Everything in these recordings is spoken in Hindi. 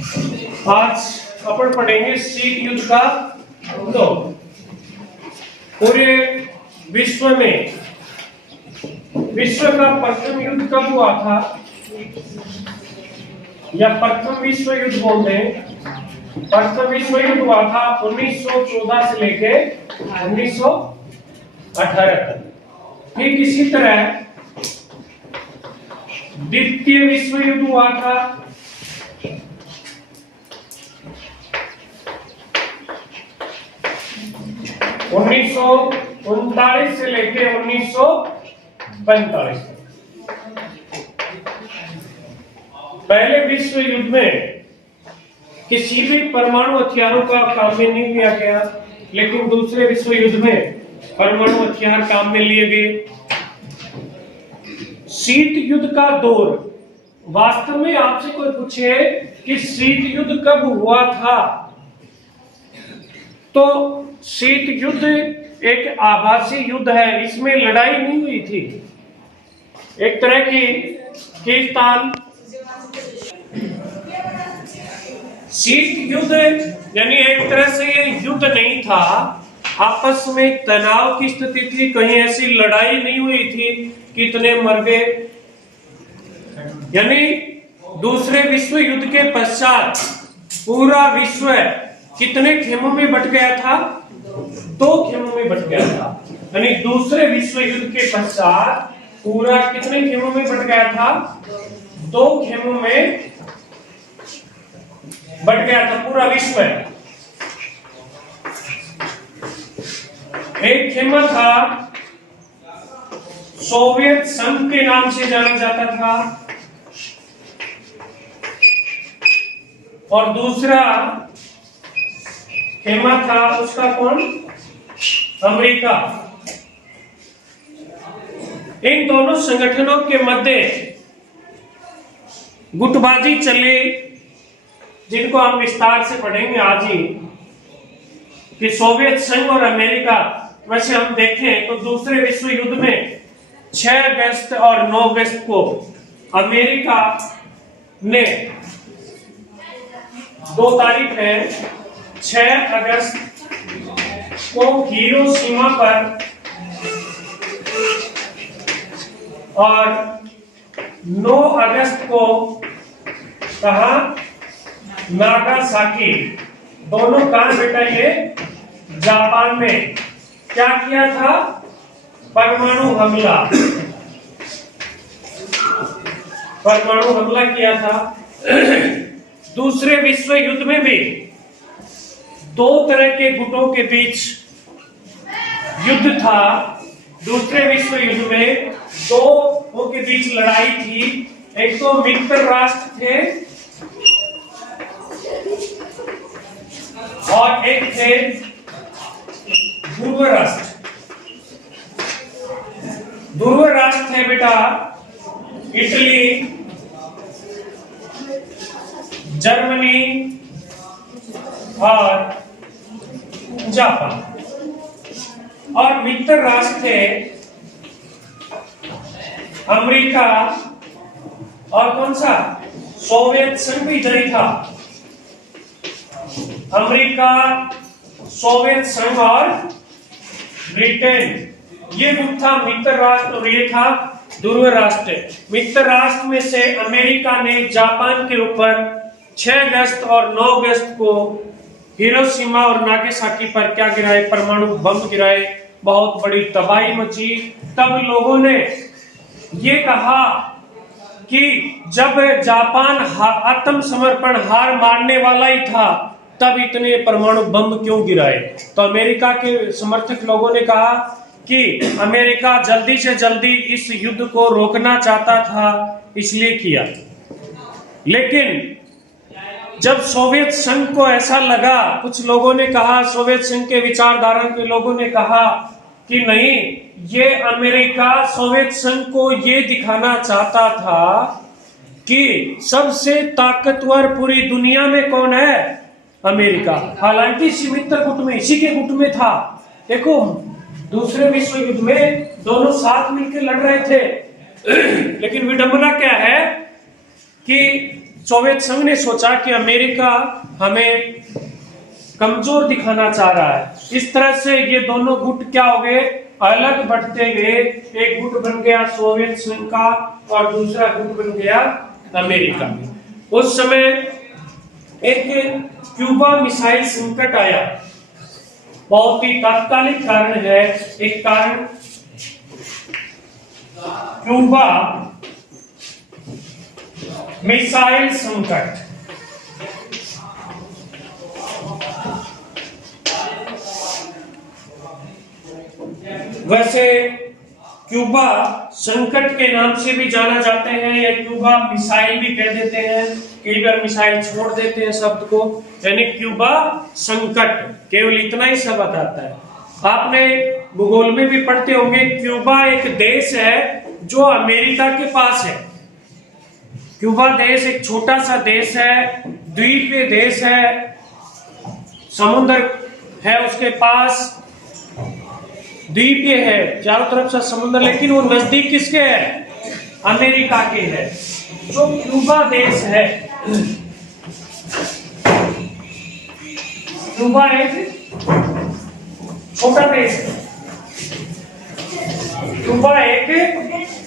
आज अपन पढ़ेंगे शीत युद्ध का तो पूरे विश्व का प्रथम युद्ध कब हुआ था, या प्रथम विश्व युद्ध बोलते हैं। प्रथम विश्व युद्ध हुआ था 1914 से लेके 1918 तक। ठीक इसी तरह द्वितीय विश्व युद्ध हुआ था 1939 से लेके 1945 तक। पहले विश्व युद्ध में किसी भी परमाणु हथियारों का काम में नहीं लिया गया, लेकिन दूसरे विश्व युद्ध में परमाणु हथियार काम में लिए गए। शीत युद्ध का दौर, वास्तव में आपसे कोई पूछे कि शीत युद्ध कब हुआ था, तो शीत युद्ध एक आभासी युद्ध है, इसमें लड़ाई नहीं हुई थी। एक तरह की खींचतान। शीत युद्ध यानी एक तरह से ये युद्ध नहीं था, आपस में तनाव की स्थिति थी, कहीं ऐसी लड़ाई नहीं हुई थी कि इतने मर गए। यानी दूसरे विश्व युद्ध के पश्चात पूरा विश्व कितने खेमों में बट गया था? 2 खेमों में बट गया था। यानी दूसरे विश्व युद्ध के पश्चात पूरा कितने खेमों में बट गया था? 2 खेमों में बट गया था पूरा विश्व। एक खेमा था सोवियत संघ के नाम से जाना जाता था, और दूसरा खेमा था उसका कौन? अमेरिका। इन दोनों संगठनों के मध्य गुटबाजी चली, जिनको हम विस्तार से पढ़ेंगे आज ही, कि सोवियत संघ और अमेरिका। वैसे हम देखें तो दूसरे विश्व युद्ध में 6 अगस्त और 9 अगस्त को अमेरिका ने 2 तारीख है 6 अगस्त को हिरोशिमा पर और 9 अगस्त को कहा नागासाकी। दोनों कहां बेटा? ये जापान में। क्या किया था? परमाणु हमला किया था। दूसरे विश्व युद्ध में भी 2 तरह के गुटों के बीच युद्ध था। दूसरे विश्व युद्ध में 2 के बीच लड़ाई थी। एक तो मित्र राष्ट्र थे और एक थे ध्रुव राष्ट्र। ध्रुव राष्ट्र थे बेटा इटली, जर्मनी और जापान, और मित्र राष्ट्र थे अमेरिका और कौन सा? सोवियत संघ भी इधर ही था। अमेरिका, सोवियत संघ और ब्रिटेन, ये गुट था मित्र राष्ट्र, और ये था ध्रुव राष्ट्र। मित्र राष्ट्र में से अमेरिका ने जापान के ऊपर 6 अगस्त और 9 अगस्त को हिरोशिमा और नागासाकी पर क्या गिराए? परमाणु बम गिराए। बहुत बड़ी तबाही मची। तब लोगों ने ये कहा कि जब जापान आत्मसमर्पण हार मानने वाला ही था, तब इतने परमाणु बम क्यों गिराए? तो अमेरिका के समर्थक लोगों ने कहा कि अमेरिका जल्दी से जल्दी इस युद्ध को रोकना चाहता था, इसलिए किया। लेकिन जब सोवियत संघ को ऐसा लगा, कुछ लोगों ने कहा, सोवियत संघ के विचारधारा के लोगों ने कहा कि नहीं, ये अमेरिका सोवियत संघ को ये दिखाना चाहता था कि सबसे ताकतवर पूरी दुनिया में कौन है? अमेरिका। हालांकि इसी मित्र गुट में, इसी के गुट में था। देखो, दूसरे विश्व युद्ध में दोनों साथ मिलकर लड़ रहे थे, लेकिन विडंबना क्या है कि सोवियत संघ ने सोचा कि अमेरिका हमें कमजोर दिखाना चाह रहा है, इस तरह से ये दोनों गुट क्या हो गए, अलग बढ़ते गए। एक गुट बन गया सोवियत संघ का और दूसरा गुट बन गया अमेरिका। उस समय एक क्यूबा मिसाइल संकट आया, बहुत ही तात्कालिक कारण है। एक कारण क्यूबा मिसाइल संकट। वैसे क्यूबा संकट के नाम से भी जाना जाते हैं या क्यूबा मिसाइल भी कह देते हैं, कई बार मिसाइल छोड़ देते हैं शब्द को, यानी क्यूबा संकट, केवल इतना ही शब्द आता है। आपने भूगोल में भी पढ़ते होंगे, क्यूबा एक देश है जो अमेरिका के पास है। क्यूबा देश एक छोटा सा देश है, द्वीपीय देश है, समुद्र है उसके पास, द्वीपीय है, चारों तरफ से समुद्र, लेकिन वो नजदीक किसके है, अमेरिका के है। जो क्यूबा देश है, क्यूबा एक छोटा देश है, क्यूबा एक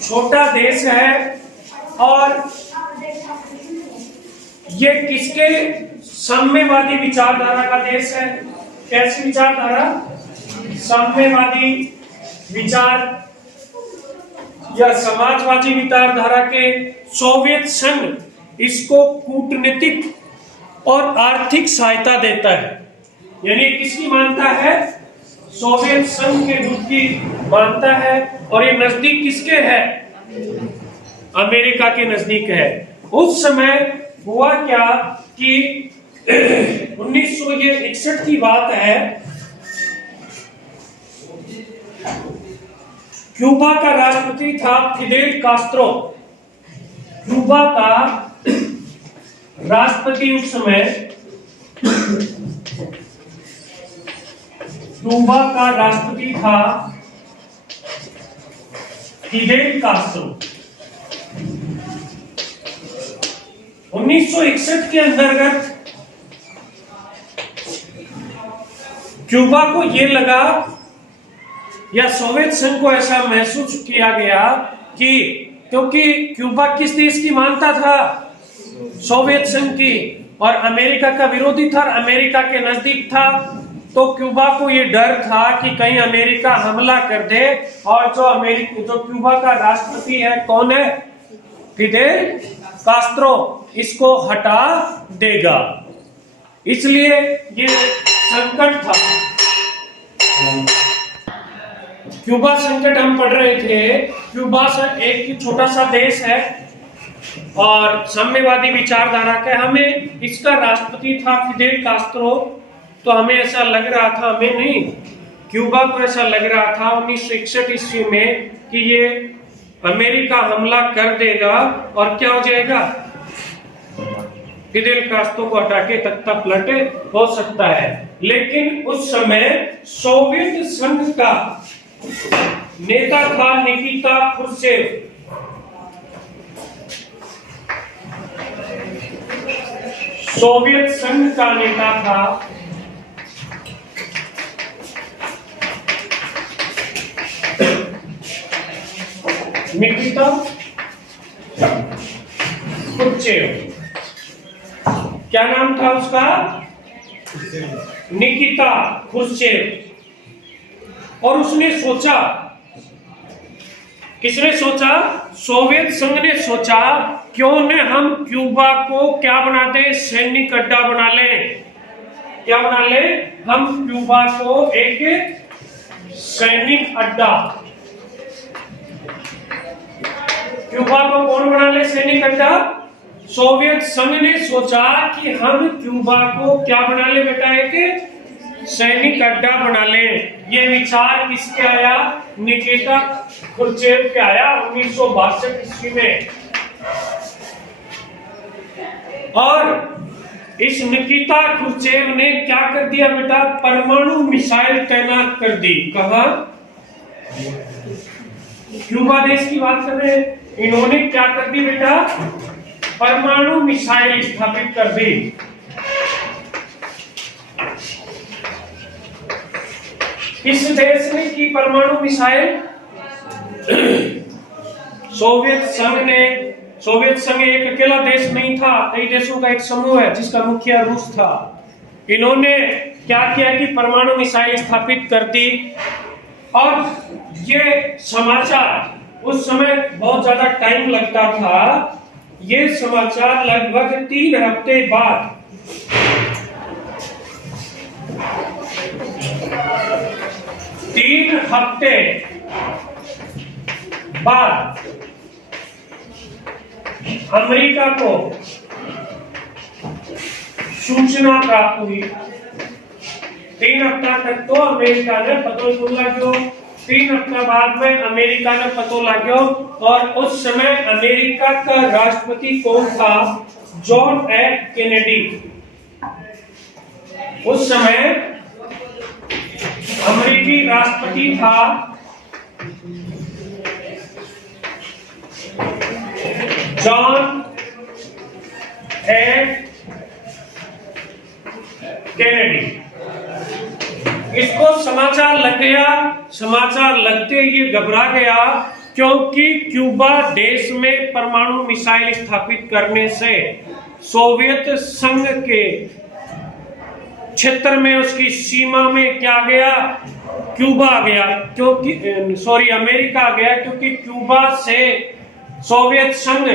छोटा देश है और ये किसके साम्यवादी विचारधारा का देश है। कैसी विचारधारा, साम्यवादी विचार या समाजवादी विचारधारा के। सोवियत संघ इसको कूटनीतिक और आर्थिक सहायता देता है, यानी किसकी मानता है, सोवियत संघ के गुट की मानता है, और ये नजदीक किसके है, अमेरिका के नजदीक है। उस समय हुआ क्या कि 1961 की बात है, क्यूबा का राष्ट्रपति था फिदेल कास्त्रो। क्यूबा का राष्ट्रपति उस समय, क्यूबा का राष्ट्रपति था फिदेल कास्त्रो। 1961 के अंतर्गत क्यूबा को ये लगा या सोवियत संघ को ऐसा महसूस किया गया कि क्योंकि क्यूबा किस देश की मानता था, सोवियत संघ की, और अमेरिका का विरोधी था, अमेरिका के नजदीक था, तो क्यूबा को ये डर था कि कहीं अमेरिका हमला कर दे और जो क्यूबा का राष्ट्रपति है, कौन है, फिदेल कास्त्रो, इसको हटा देगा। इसलिए ये संकट था। क्यूबा संकट हम पढ़ रहे थे। क्यूबा एक छोटा सा देश है और साम्यवादी विचारधारा का, हमें इसका राष्ट्रपति था फिदेल कास्त्रो, तो हमें ऐसा लग रहा था, हमें नहीं, क्यूबा को ऐसा लग रहा था 1961 ईस्वी में कि ये अमेरिका हमला कर देगा और क्या हो जाएगा, फिदेल कास्त्रो को हटा के तख्ता पलट हो सकता है। लेकिन उस समय सोवियत संघ का नेता था निकिता क्रुश्चेव। सोवियत संघ का नेता था निकिता क्रुश्चेव। क्या नाम था उसका, निकिता क्रुश्चेव। और उसने सोचा, किसने सोचा, सोवियत संघ ने सोचा, क्यों न हम क्यूबा को क्या बना दें, सैनिक अड्डा बना लें। क्या बना लें, हम क्यूबा को एक सैनिक अड्डा, क्यूबा को कौन बना ले, सैनिक अड्डा। सोवियत संघ ने सोचा कि हम क्यूबा को क्या बना ले बेटा, एक सैनिक अड्डा बना ले। ये विचार किसके आया, निकिता क्रुश्चेव के आया 1962 ईस्वी में। और इस निकिता क्रुश्चेव ने क्या कर दिया बेटा, परमाणु मिसाइल तैनात कर दी। कहां, क्यूबा देश की बात कर रहे हैं। इन्होंने क्या कर दी बेटा, परमाणु मिसाइल स्थापित कर दी। किस देश ने की परमाणु मिसाइल? सोवियत संघ ने। सोवियत संघ एक अकेला देश नहीं था, कई देशों का एक समूह है जिसका मुखिया रूस था। इन्होंने क्या किया कि परमाणु मिसाइल स्थापित कर दी। और ये समाचार उस समय बहुत ज्यादा टाइम लगता था। ये समाचार लगभग 3 हफ्ते बाद 3 हफ्ते बाद अमेरिका को सूचना प्राप्त हुई। 3 हफ्ता तक तो अमेरिका ने पतो लाग्यो। 3 हफ्ता बाद में अमेरिका ने पतो लाग्यो। और उस समय अमेरिका का राष्ट्रपति कौन था? John F Kennedy. उस समय अमेरिकी राष्ट्रपति था जॉन एफ कैनेडी। इसको समाचार लग गया। समाचार लगते ही घबरा गया, क्योंकि क्यूबा देश में परमाणु मिसाइल स्थापित करने से सोवियत संघ के क्षेत्र में, उसकी सीमा में क्या गया? क्यूबा आ गया। क्योंकि अमेरिका आ गया, क्योंकि क्यूबा से सोवियत संघ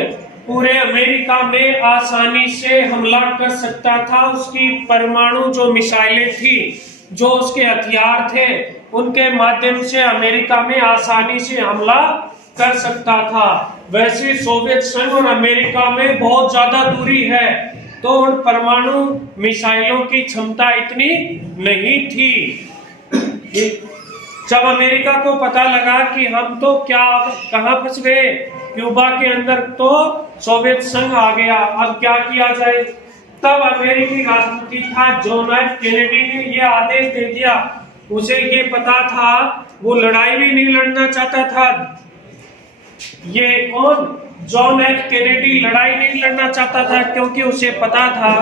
पूरे अमेरिका में आसानी से हमला कर सकता था। उसकी परमाणु जो मिसाइलें थी, जो उसके हथियार थे, उनके माध्यम से अमेरिका में आसानी से हमला कर सकता था। वैसे सोवियत संघ और अमेरिका में बहुत ज्यादा दूरी है, तो उन परमाणु मिसाइलों की क्षमता इतनी नहीं थी। जब अमेरिका को पता लगा कि हम तो कहां फंस गए, क्यूबा के अंदर तो सोवियत संघ आ गया, अब क्या किया जाए? तब अमेरिकी राष्ट्रपति था जॉन एफ कैनेडी ने यह आदेश दे दिया। उसे ये पता था, वो लड़ाई भी नहीं लड़ना चाहता था। ये कौन? जॉन एफ कैनेडी लड़ाई नहीं लड़ना चाहता था, क्योंकि उसे पता था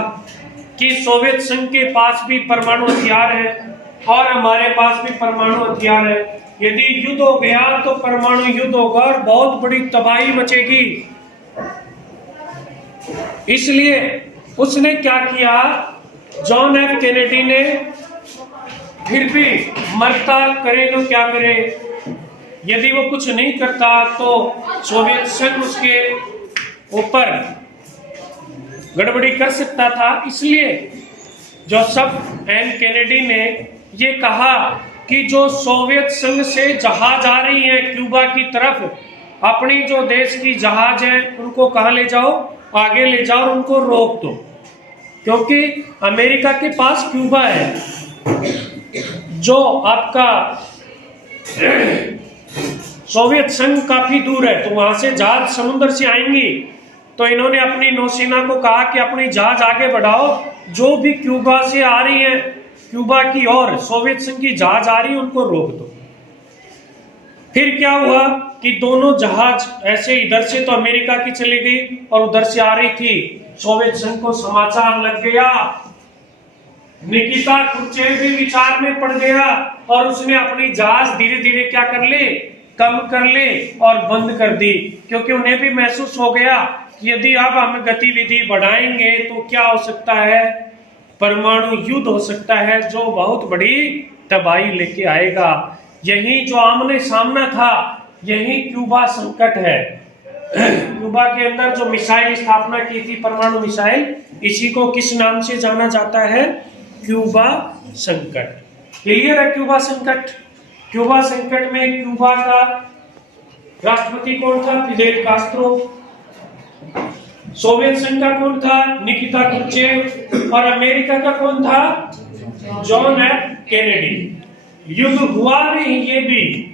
कि सोवियत संघ के पास भी परमाणु हथियार है और हमारे पास भी परमाणु हथियार है। यदि युद्ध हो गया तो परमाणु युद्ध होगा और बहुत बड़ी तबाही मचेगी। इसलिए उसने क्या किया? जॉन एफ कैनेडी ने फिर भी मरता करे तो क्या करे, यदि वो कुछ नहीं करता तो सोवियत संघ उसके ऊपर गड़बड़ी कर सकता था। इसलिए जोसेफ एन कैनेडी ने ये कहा कि जो सोवियत संघ से जहाज आ रही है क्यूबा की तरफ, अपनी जो देश की जहाज है उनको कहां ले जाओ? आगे ले जाओ, उनको रोक दो, क्योंकि अमेरिका के पास क्यूबा है जो आपका सोवियत संघ काफी दूर है, तो वहां से जहाज समुद्र से आएंगी। तो इन्होंने अपनी नौसेना को कहा कि अपनी जहाज आगे बढ़ाओ, जो भी क्यूबा से आ रही है, क्यूबा की ओर सोवियत संघ की जहाज आ रही है, उनको रोक दो। फिर क्या हुआ कि दोनों जहाज ऐसे इधर से तो अमेरिका की चली गई और उधर से आ रही थी। सोवियत संघ को समाचार लग गया। निकिता क्रुश्चेव भी विचार में पड़ गया और उसने अपनी जहाज धीरे धीरे क्या कर ले? कम कर ले और बंद कर दी, क्योंकि उन्हें भी महसूस हो गया कि यदि अब हम गतिविधि बढ़ाएंगे तो क्या हो सकता है? परमाणु युद्ध हो सकता है, जो बहुत बड़ी तबाही लेके आएगा। यही जो आमने सामना था, यही क्यूबा संकट है। क्यूबा के अंदर जो मिसाइल स्थापना की थी, परमाणु मिसाइल, इसी को किस नाम से जाना जाता है? क्यूबा संकट। क्लियर है? क्यूबा संकट। क्यूबा संकट में क्यूबा का राष्ट्रपति कौन था? Fidel Castro. सोवियत संघ का कौन था? निकिता क्रुश्चेव। और अमेरिका का कौन था? John F Kennedy. युद्ध हुआ नहीं, ये भी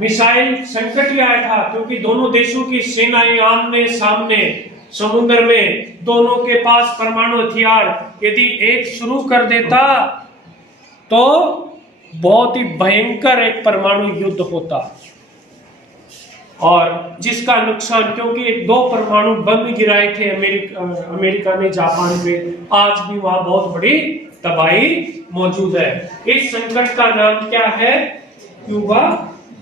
मिसाइल संकट ही आया था, क्योंकि दोनों देशों की सेनाएं आमने सामने समुद्र में, दोनों के पास परमाणु हथियार। यदि एक शुरू कर देता तो बहुत ही भयंकर एक परमाणु युद्ध होता। और जिसका नुकसान, क्योंकि एक 2 परमाणु बम गिराए थे अमेरिका ने जापान पे, आज भी वहां बहुत बड़ी तबाही मौजूद है। इस संकट का नाम क्या है? क्यूबा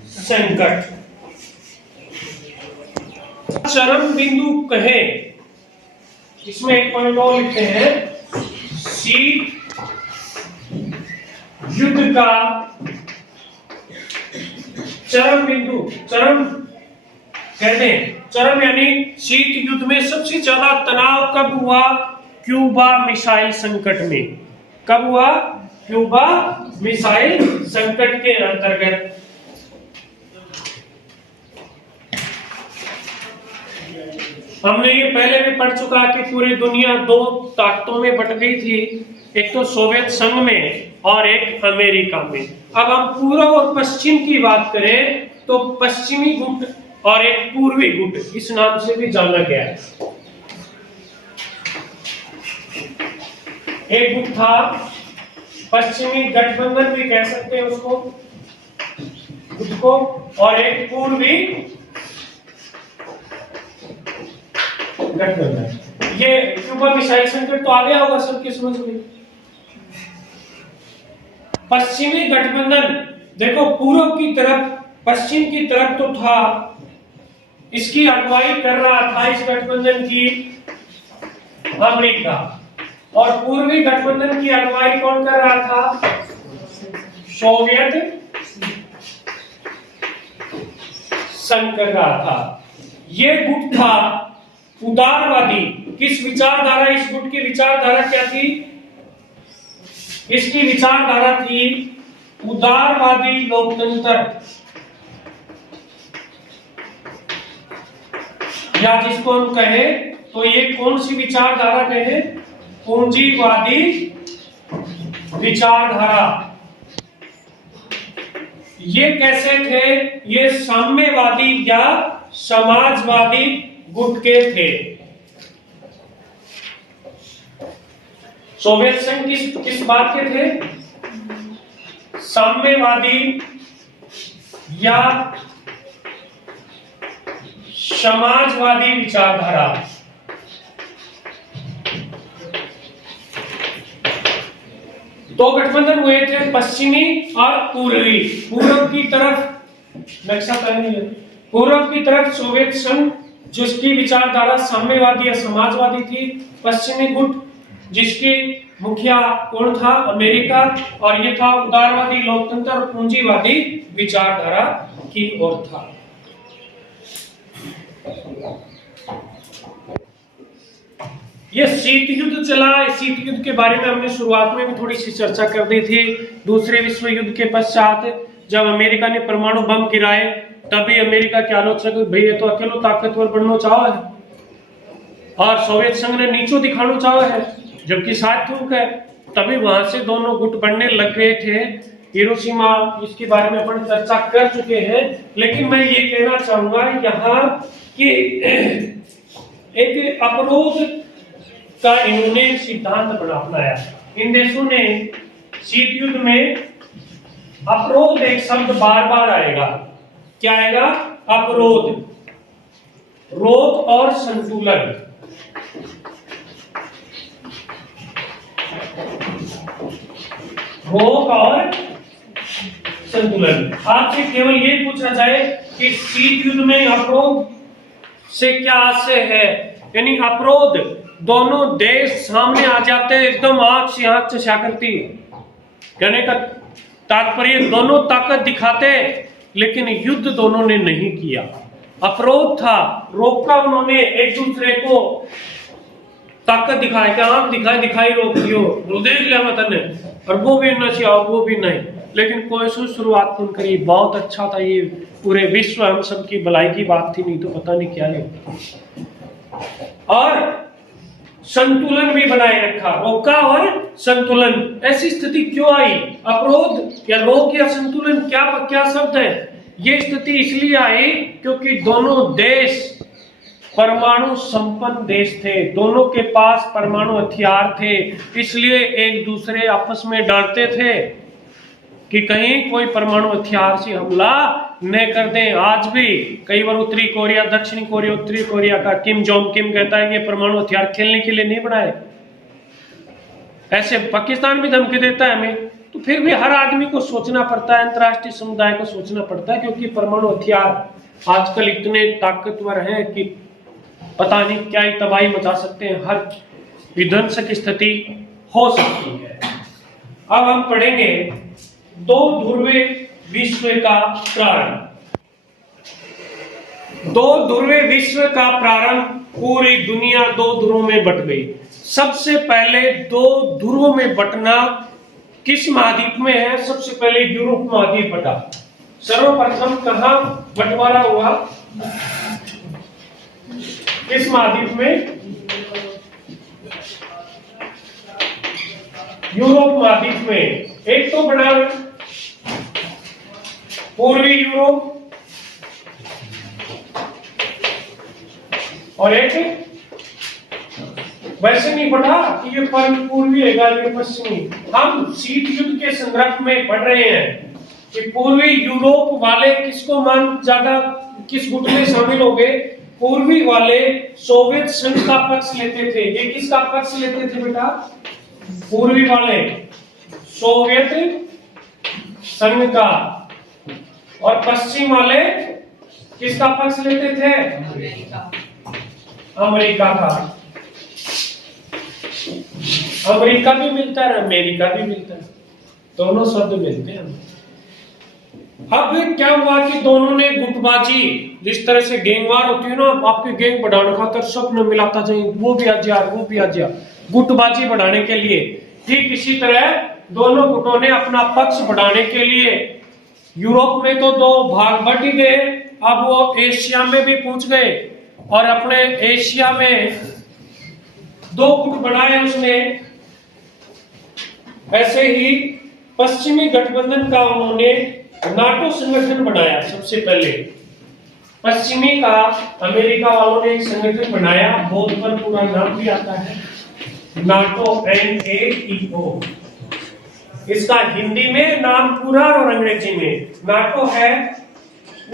संकट। चरम बिंदु कहे, इसमें एक पॉइंट और लिखते हैं, शीत युद्ध का चरम बिंदु, चरम कहते हैं, चरम यानी शीत युद्ध में सबसे ज्यादा तनाव कब हुआ? क्यूबा मिसाइल संकट में। कब हुआ? क्यूबा मिसाइल संकट के अंतर्गत। हमने ये पहले भी पढ़ चुका कि पूरी दुनिया 2 ताकतों में बट गई थी, एक तो सोवियत संघ में और एक अमेरिका में। अब हम पूर्व और पश्चिम की बात करें तो पश्चिमी गुट और एक पूर्वी गुट, इस नाम से भी जाना गया है। एक गुट था पश्चिमी गठबंधन भी कह सकते हैं उसको, गुट को, और एक पूर्वी गठबंधन। ये क्यूबा मिसाइल संकट तो आ गया होगा सबकी समझ में। पश्चिमी गठबंधन, देखो पूर्व की तरफ, पश्चिम की तरफ तो था, इसकी अगुवाई कर रहा था इस गठबंधन की अमेरिका, और पूर्वी गठबंधन की अगुवाई कौन कर रहा था? सोवियत संघ कर रहा था। ये गुट था उदारवादी। किस विचारधारा, इस गुट की विचारधारा क्या थी? इसकी विचारधारा थी उदारवादी लोकतंत्र, या जिसको हम कहे तो ये कौन सी विचारधारा कहे? पूंजीवादी विचारधारा। ये कैसे थे? ये साम्यवादी या समाजवादी गुट के थे। सोवियत संघ किस बात के थे? साम्यवादी या समाजवादी विचारधारा। दो गठबंधन हुए थे, पश्चिमी और पूर्वी। पूर्व की तरफ नक्शा पहनिए, पूर्व की तरफ सोवियत संघ जिसकी विचारधारा साम्यवादी या समाजवादी थी, पश्चिमी गुट जिसके मुखिया कौन था? अमेरिका, और ये था उदारवादी लोकतंत्र और पूंजीवादी विचारधारा की ओर था। ये शीत युद्ध चला। शीत युद्ध के बारे में हमने शुरुआत में भी थोड़ी सी चर्चा कर दी थी। दूसरे विश्व युद्ध के पश्चात जब अमेरिका ने परमाणु बम गिराए, तभी अमेरिका के आलोचक भाई ये तो अकेलो ताकतवर बनना चाहा है और सोवियत संघ ने नीचो दिखाना चाहा है, जबकि साथ थूक है। तभी वहां से दोनों गुट बनने लग गए थे। हिरोशिमा, इसके बारे में अपन चर्चा कर चुके हैं, लेकिन मैं ये कहना चाहूंगा यहाँ कि एक अवरोध का इन्होंने सिद्धांत अपनाया। इन देशों ने शीत युद्ध में अवरोध, एक शब्द बार बार आएगा, क्या आएगा? अवरोध, रोक और संतुलन। रोक और संतुलन। आपसे केवल ये पूछा जाए कि शीत युद्ध में अवरोध से क्या आशय है? यानी अवरोध, दोनों देश सामने आ जाते, एकदम आंख से आंख चषा करती। कहने का तात्पर्य दोनों ताकत दिखाते, लेकिन युद्ध दोनों ने नहीं किया। अवरोध था, रोका उन्होंने एक दूसरे को, ताकत दिखाए, क्या आंख दिखाई रोक दियो, वो देख लिया मतलब, और वो भी नहीं, वो भी नहीं, लेकिन कोई शुरुआत कौन करी। बहुत अच्छा था, ये पूरे विश्व हम सब की भलाई की बात थी, नहीं तो पता नहीं क्या है। और संतुलन भी बनाए रखा, रोका और संतुलन। ऐसी स्थिति क्यों आई? अवरोध या रोक या संतुलन, क्या शब्द है? ये स्थिति इसलिए आई क्योंकि दोनों देश परमाणु संपन्न देश थे, दोनों के पास परमाणु हथियार थे, इसलिए एक दूसरे आपस में डरते थे। कि कहीं कोई परमाणु हथियार से हमला न कर दें। आज भी कई बार उत्तरी कोरिया, दक्षिणी कोरिया, उत्तरी कोरिया का किम जोंग किम कहता है कि परमाणु हथियार खेलने के लिए नहीं बनाए। ऐसे पाकिस्तान भी धमकी देता है हमें। तो फिर भी हर आदमी को सोचना पड़ता है, अंतर्राष्ट्रीय समुदाय को सोचना पड़ता है, क्योंकि परमाणु हथियार आजकल इतने ताकतवर हैं कि पता नहीं क्या ही तबाही मचा सकते हैं, हर विध्वंसक स्थिति हो सकती है। अब हम पढ़ेंगे दो ध्रुवीय विश्व का प्रारंभ। दो ध्रुवीय विश्व का प्रारंभ, पूरी दुनिया दो ध्रुवों में बट गई। सबसे पहले दो ध्रुवों में बटना किस महाद्वीप में है? सबसे पहले यूरोप महाद्वीप बटा। सर्वप्रथम कहां बंटवारा हुआ? किस महाद्वीप में? यूरोप महाद्वीप में। एक तो बना पूर्वी यूरोप और एक वैसे नहीं बढ़ा कि ये पूर्वी है ये पश्चिमी। हम शीत युद्ध के संदर्भ में पढ़ रहे हैं कि पूर्वी यूरोप वाले किसको ज्यादा किस गुट में शामिल हो गए? पूर्वी वाले सोवियत संघ का पक्ष लेते थे। ये किसका पक्ष लेते थे बेटा? पूर्वी वाले सोवियत संघ का। और पश्चिम वाले किसका पक्ष लेते थे? अमेरिका का। अमेरिका भी मिलता है, अमेरिका भी मिलता है, दोनों शब्द मिलते हैं। अब क्या हुआ कि दोनों ने गुटबाजी, जिस तरह से गैंगवार होती है ना, आपके गैंग बढ़ाने खातर स्वप्न मिलाता जाए, वो भी आज यार, वो भी आज यार, गुटबाजी बढ़ाने के लिए। ठीक इसी तरह दोनों गुटों ने अपना पक्ष बढ़ाने के लिए यूरोप में तो दो भाग बट ही गए, अब वो एशिया में भी पहुंच गए और अपने एशिया में दो गुट बनाए उसने। ऐसे ही पश्चिमी गठबंधन का उन्होंने नाटो संगठन बनाया। सबसे पहले पश्चिमी का अमेरिका वालों ने एक संगठन बनाया, बहुत पर पूरा नाम भी आता है नाटो, NATO। इसका हिंदी में नाम पूरा और अंग्रेजी में नाटो है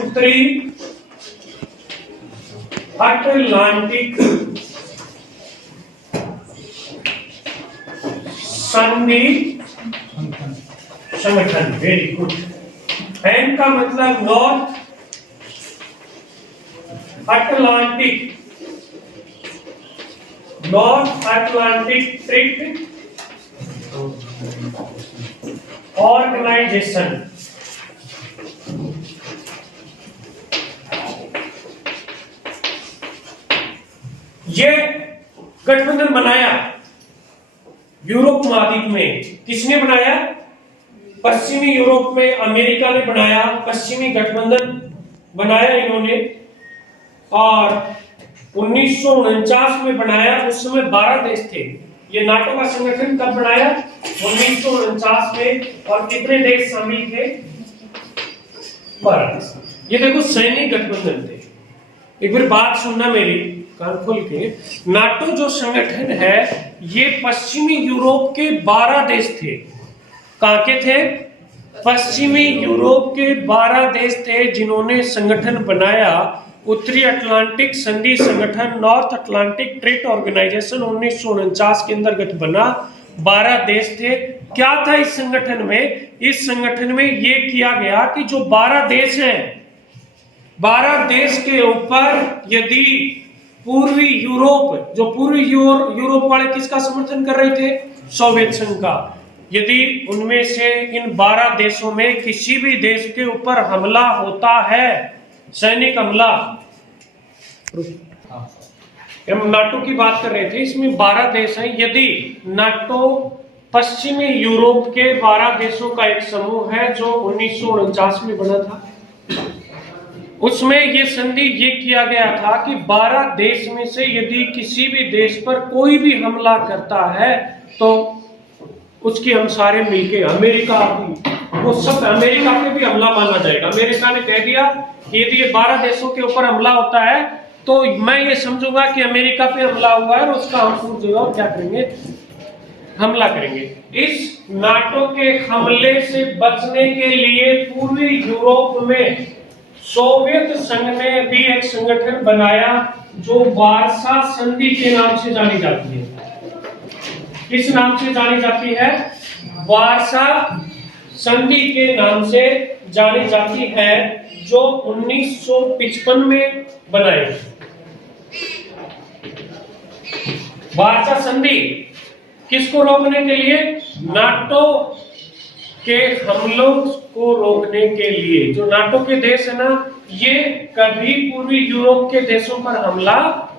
उत्तरी अटलांटिक संधि संगठन। Very good. एन का मतलब North Atlantic, North Atlantic Treaty Organization. ये गठबंधन बनाया यूरोप महाद्वीप में। किसने बनाया? पश्चिमी यूरोप में अमेरिका ने बनाया, पश्चिमी गठबंधन बनाया इन्होंने। और 1949 में बनाया। उस समय 12 देश थे। ये नाटो का संगठन कब बनाया? 1949 में। और कितने देश शामिल थे? 12 देश। ये देखो सैनिक गठबंधन थे। एक बार बात सुनना मेरी कान खोल के। नाटो जो संगठन है ये पश्चिमी यूरोप के 12 देश थे। कहां के थे? पश्चिमी यूरोप के 12 देश थे जिन्होंने संगठन बनाया। उत्तरी अटलांटिक संधि संगठन, नॉर्थ अटलांटिक ट्रेड ऑर्गेनाइजेशन 1949 के अंतर्गत बना। 12 देश थे। क्या था इस संगठन में? इस संगठन में यह किया गया कि जो 12 देश हैं, 12 देश के ऊपर यदि पूर्वी यूरोप, जो पूर्वी यूरोप वाले किसका समर्थन कर रहे थे? सोवियत संघ का। यदि उनमें से इन 12 देशों में किसी भी देश के ऊपर हमला होता है, सैनिक हमला, हम नाटो की बात कर रहे थे, इसमें 12 देश हैं। यदि नाटो पश्चिमी यूरोप के 12 देशों का एक समूह है जो 1949 में बना था। उसमें ये संधि ये किया गया था कि 12 देश में से यदि किसी भी देश पर कोई भी हमला करता है तो उसके हम सारे मिलके, अमेरिका भी, वो सब अमेरिका पे भी हमला माना जाएगा। अमेरिका ने कह दिया कि यदि ये 12 देशों के ऊपर हमला होता है तो मैं ये समझूंगा कि अमेरिका पे हमला हुआ है और उसका हम पूछ देगा और क्या करेंगे। हमला करेंगे। इस नाटो के हमले से बचने के लिए पूर्वी यूरोप में सोवियत संघ ने भी एक संगठन बनाया जो वारसा संधि के नाम से जानी जाती है। किस नाम से जानी जाती है? वारसा संधि के नाम से जानी जाती है, जो 1955 में बनाई। वारसा संधि किसको रोकने के लिए? नाटो के हमलों को रोकने के लिए। जो नाटो के देश है ना, ये कभी पूर्वी यूरोप के देशों पर हमला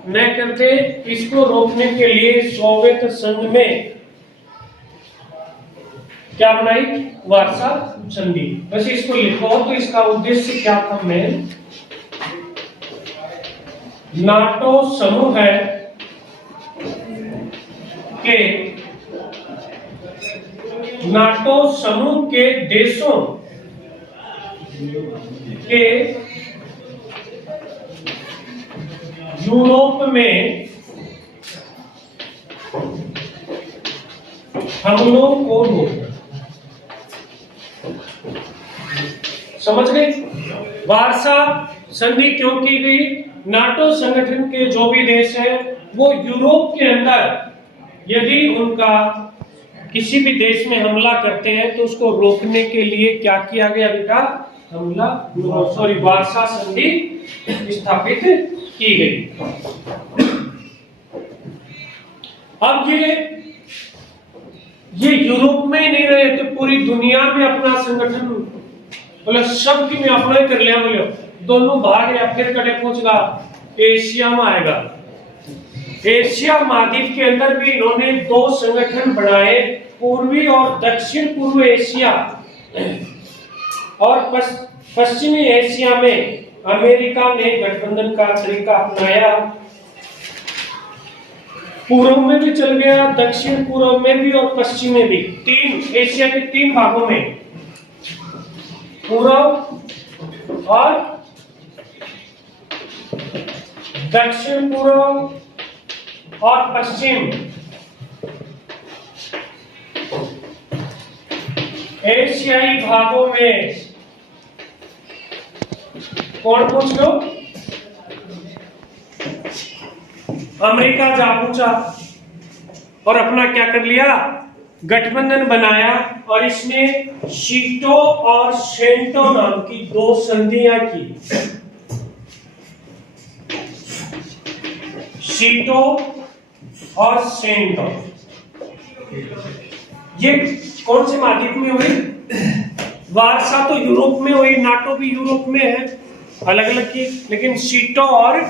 न करते। इसको रोकने के लिए सोवियत संघ में क्या बनाई? वारसा संधि। बस इसको लिखो तो इसका उद्देश्य क्या था? मैं नाटो समूह है के नाटो समूह के देशों के यूरोप में हमलों को रोकना। समझ गए? वारसा संधि क्यों की गई? नाटो संगठन के जो भी देश हैं वो यूरोप के अंदर यदि उनका किसी भी देश में हमला करते हैं तो उसको रोकने के लिए क्या किया गया बेटा? वारसा संधि स्थापित की गई। अब ये यूरोप में ही नहीं रहे तो पूरी दुनिया में अपना संगठन बोले सब की में अपना ही कर लिया। बोले दोनों भाग या फिर कटे पहुंचगा एशिया में आएगा। एशिया महाद्वीप के अंदर भी इन्होंने 2 संगठन बनाए, पूर्वी और दक्षिण पूर्व एशिया। और पश्चिमी एशिया में अमेरिका ने गठबंधन का तरीका अपनाया। पूर्व में भी चल गया, दक्षिण पूर्व में भी और पश्चिम में भी। 3 एशिया के 3 भागों में, पूर्व और दक्षिण पूर्व और पश्चिम एशियाई भागों में कौन पूछ लो? अमेरिका जा पूछा और अपना क्या कर लिया? गठबंधन बनाया। और इसने शीटो और शेंटो नाम की 2 संधियां की। शीटो और शेंटो ये कौन से महाद्वीप में हुई? वारसा तो यूरोप में हुई, नाटो भी यूरोप में है, अलग अलग की। लेकिन शीटो और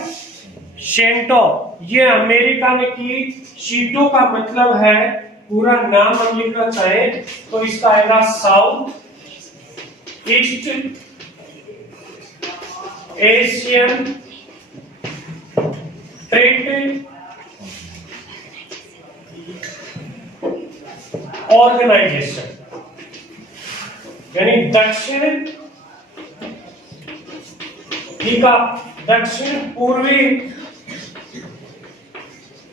शेंटो ये अमेरिका ने की। शीटो का मतलब है, पूरा नाम हम लिखना चाहे तो इसका आएगा South East Asian Trade Organization, यानी दक्षिण दक्षिण पूर्वी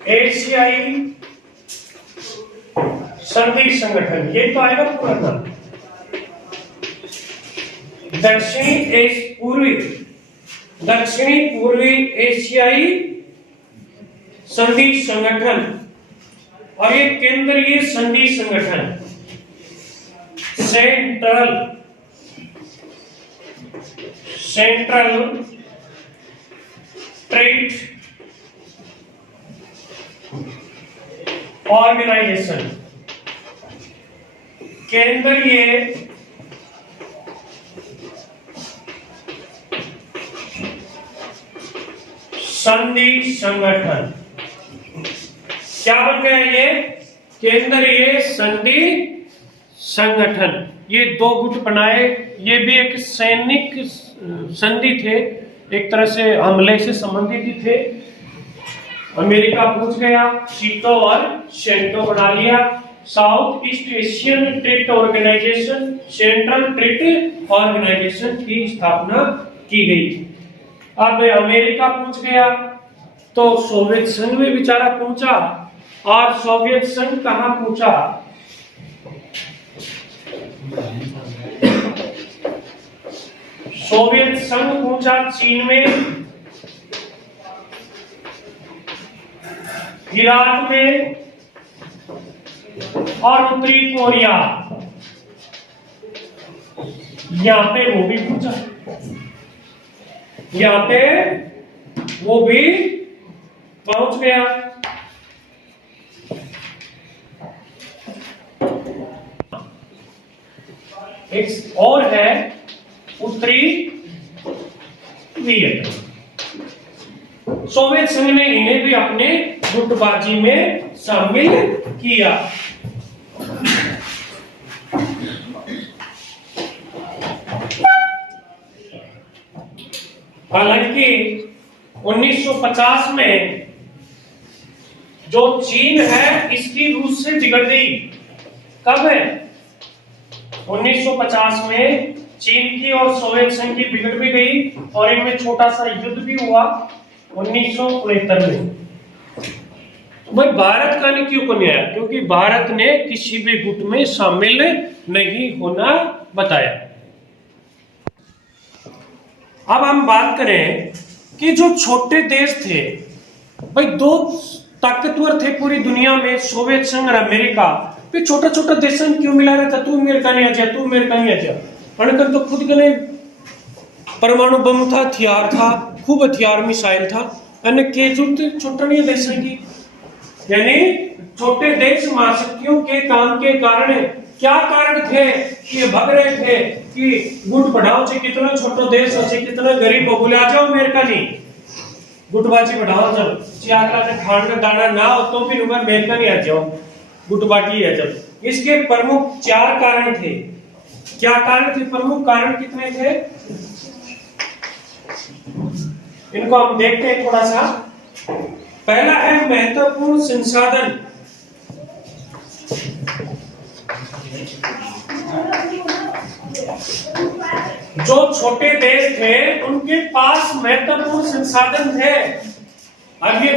एशियाई संधि संगठन। ये तो आएगा पूरा नाम। दक्षिणी पूर्वी एशियाई संधि संगठन। और ये केंद्रीय संधि संगठन सेंट्रल ट्रेड ऑर्गेनाइजेशन, केंद्रीय संधि संगठन। क्या बन गया ये? केंद्रीय संधि संगठन। ये 2 गुट बनाए। ये भी एक सैनिक संधि थे, एक तरह से हमले से संबंधित ही थे। अमेरिका पूछ गया, शीटो और शेंटो बना लिया। South East Asian Trade Organization, Central Trade Organization की स्थापना की गई। अब अमेरिका पूछ गया तो सोवियत संघ में बेचारा पहुंचा और सोवियत संघ कहां पहुंचा? सोवियत संघ पहुंचा चीन में, इराक में और उत्तरी कोरिया, यहां पे वो भी पहुंचा, यहां पे वो भी पहुंच गया। एक और है उत्तरी वियतनाम। सोवियत संघ ने इन्हें भी अपने गुटबाजी में शामिल किया। हालांकि 1950 में जो चीन है इसकी रूस से बिगड़ गई। कब है? 1950 में चीन की और सोवियत संघ की बिगड़ भी गई और इनमें छोटा सा युद्ध भी हुआ 1969 में। भाई भारत का नहीं क्यों नहीं आया? क्योंकि भारत ने किसी भी गुट में शामिल नहीं होना बताया। अब हम बात करें कि जो छोटे देश थे, भाई दो ताकतवर थे पूरी दुनिया में, सोवियत संघ और अमेरिका। फिर छोटा छोटा देश क्यों मिला रहता? तू अमेरिका नहीं आ जा, तू अमेरिका नहीं आ जा। अणकर तो खुद के परमाणु बम था, हथियार था, खूब हथियार मिसाइल था, के जरूरत छोटा नहीं देश की। यानी छोटे देश महाशक्तियों के काम के कारण, क्या कारण थे कि ये भग रहे थे कि गुट बढ़ाओ से कितना छोटा देश हो, कितना गरीब हो, बोले आ जाओ अमेरिका नहीं, गुटबाजी बढ़ाओ, जब चियाकला के खान का दाना ना हो तो फिर अमेरिका नहीं आ जाओ, गुटबाजी है जब। इसके प्रमुख 4 कारण थे। क्या कारण थे? प्रमुख कारण कितने थे? इनको हम देखते हैं थोड़ा सा। पहला है महत्वपूर्ण संसाधन। जो छोटे देश थे उनके पास महत्वपूर्ण संसाधन थे। आगे